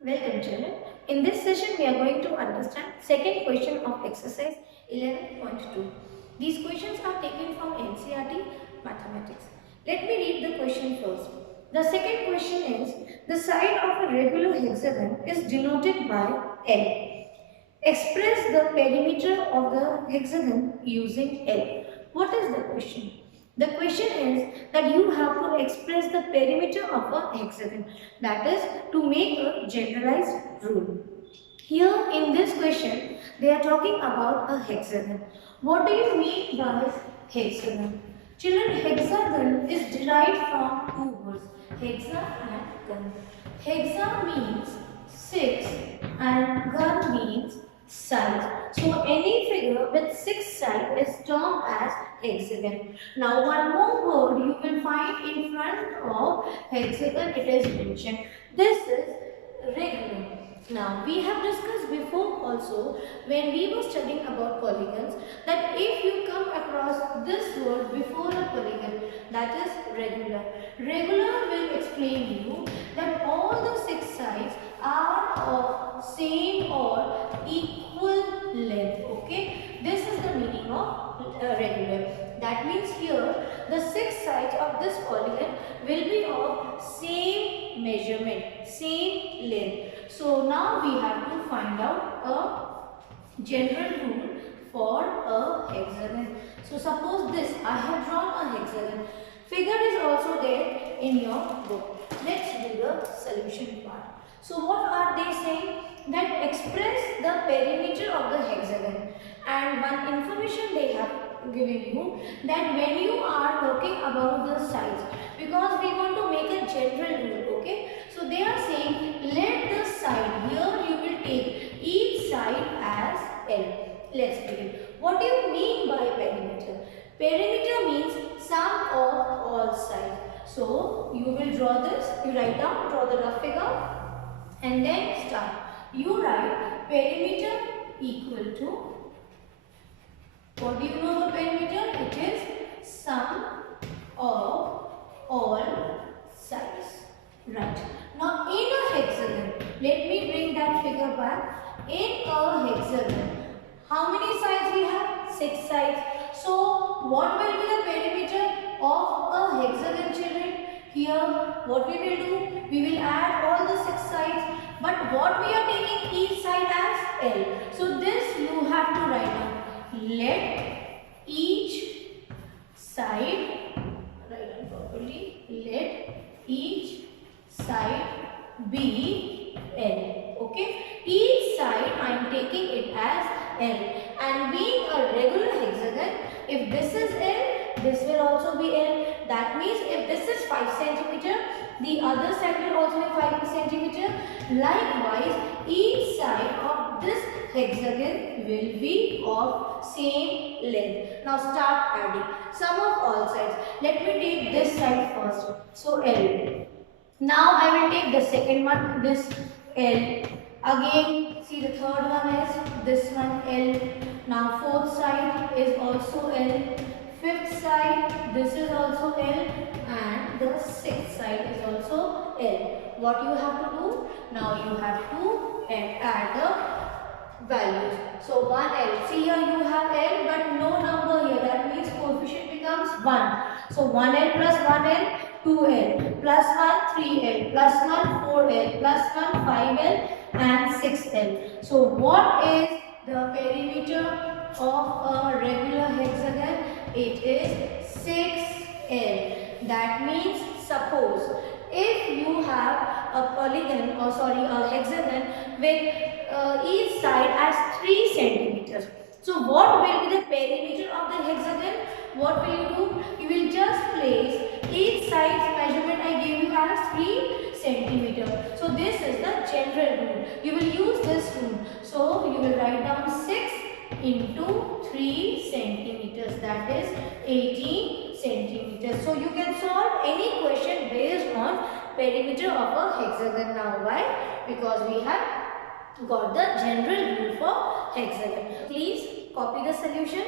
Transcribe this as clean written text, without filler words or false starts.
Welcome children. In this session we are going to understand second question of exercise 11.2. These questions are taken from NCERT Mathematics. Let me read the question first. The second question is, the side of a regular hexagon is denoted by L. Express the perimeter of the hexagon using L. What is the question? The question is that you have to express the perimeter of a hexagon, that is to make a generalized rule. Here in this question they are talking about a hexagon. What do you mean by hexagon? Children, hexagon is derived from two words, hexa and gun. Hexa means 6 and gun means sides. So any figure with 6 sides is termed as hexagon. Now one more word you will find in front of hexagon, it is mentioned. This is regular. Now we have discussed before also when we were studying about polygons that if you come across this word before a polygon, that is regular. Regular will explain you that all the 6 sides are of same or equal length. Okay, this is the meaning of regular. That means here the 6 sides of this polygon will be of same measurement, same length. So now we have to find out a general rule for a hexagon. So suppose this, I have drawn a hexagon. Figure is also there in your book. Let's do the solution part. So what are they saying? That express the perimeter of the hexagon. And one information they have given you, that when you are talking about the sides, because we want to make a general rule, okay? So they are saying let the side, here you will take each side as L. Let's begin. What do you mean by perimeter? Perimeter means sum of all sides. So you will draw this, you write down, draw the rough figure and then start. You write perimeter equal to, what do you know about perimeter? It is sum of all sides. Right. Now in a hexagon, let me bring that figure back. In a hexagon, how many sides we have? 6 sides. So what will be the perimeter of a hexagon, children? Here what we will do? We will add all the 6 sides. But what we are taking each side as L. So this you have to write down. Let each side, write down properly, let each side be L. Okay, each side I am taking it as L, and being a regular hexagon, if this is L, this will also be L. That means if this is 5 centimeter, the other side will also be 5 centimeter. Likewise, each side of this hexagon will be of same length. Now start adding sum of all sides. Let me take this side first. So L. Now I will take the second one, this L. Again, see the third one is this one L. Now fourth side is also L. Fifth side, this is also L. And the sixth side is also L. What you have to do? Now you have to add the values. So 1L. See here you have L but no number here. That means coefficient becomes 1. So 1L plus 1L, 2L, plus 1, 3L, plus 1, 4L, plus 1, 5L and 6L. So what is the perimeter of a regular hexagon? It is 6L. That means suppose if you have a polygon a hexagon with each side as 3 centimeters. So what will be the perimeter of the hexagon? What will you do? You will just place each side's measurement I gave you as 3 centimeter. So this is the general rule. You will use this rule. So you will write down 6 into 3 centimeters, that is 18 centimeters. So you can solve any question based on perimeter of a hexagon. Now why? Because we have got the general rule for hexagon. Please copy the solution.